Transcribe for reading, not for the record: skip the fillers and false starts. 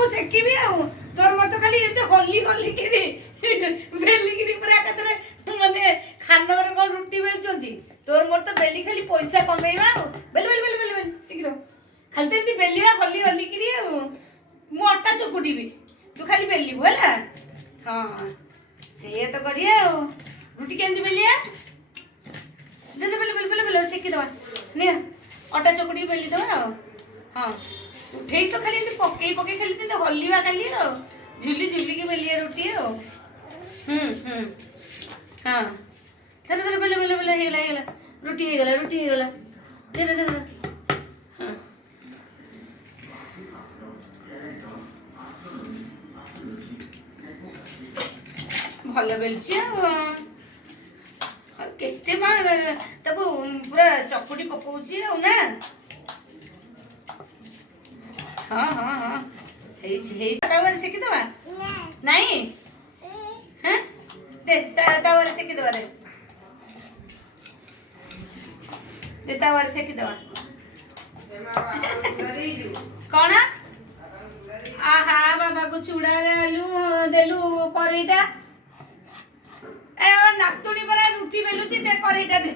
ମୁଁ ସେକିବି ଆଉ ତୋର ମୋର ତ ଖାଲି ଏତେ ହଲି ହଲିକିରି ବେଲିକିରି ପୁରା ଏକାଥରେ ମାନେ ଖାନରେ କ'ଣ ରୁଟି ବେଲୁଛନ୍ତି ତୋର ମୋର ତ ବେଲି ଖାଲି ପଇସା କମେଇବା ଆଉ ବେଲି ବେଲି ବେଲି ବେଲି ବେଲି ଶୀଘ୍ର ଖାଲି ତ ଏମିତି ବେଲିବା ହଲି ହଲିକିରି ଆଉ ମୁଁ ଅଟା ଚକୁଟିବି ତୁ ଖାଲି ବେଲିବୁ ହେଲା ହଁ ସେଇଆ ତ କରିବା ଆଉ ରୁଟି କେମିତି ବେଲିଆ दे बेले बेले बेले बेले सेकी दवा निया अटा चकुटी बेली दवा हाँ उठे तो खाली पकई पकई खाली तो हल्वा खाली झुली झुली के बेलिया रोटी हाँ धर धर बेले बेले बेले हेला रोटी हेगला दे दे दे हाँ भल बेलची केते पूरा चकुटी पकाउची ना हाँ हाँ हाँ तावा सेकी दवा नहीं हाँ दे तावा सेकी दवा दे तावा सेकी दवा कौन आहा बाबा को चूड़ा देलु करेईटा ए नातुणी परा रुटी बेलुची दे करेईटा दे